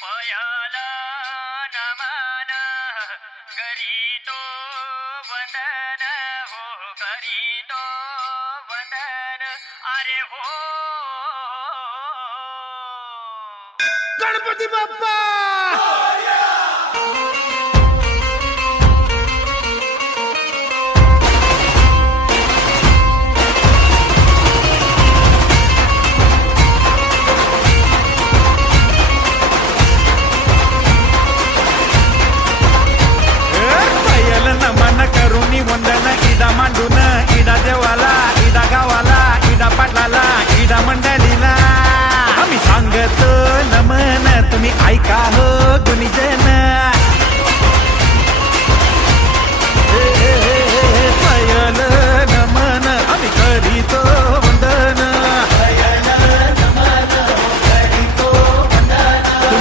पयाला नमन करीतो वंदन हो करीतो वंदन अरे हो गणपती बाप्पा नमन करुणी वंदन इडा मांडून इडा देवाला इडा गावाला इडा पाटलाला इडा मंडळीला आम्ही सांगतो नमन तुम्ही ऐका हो गुणीजन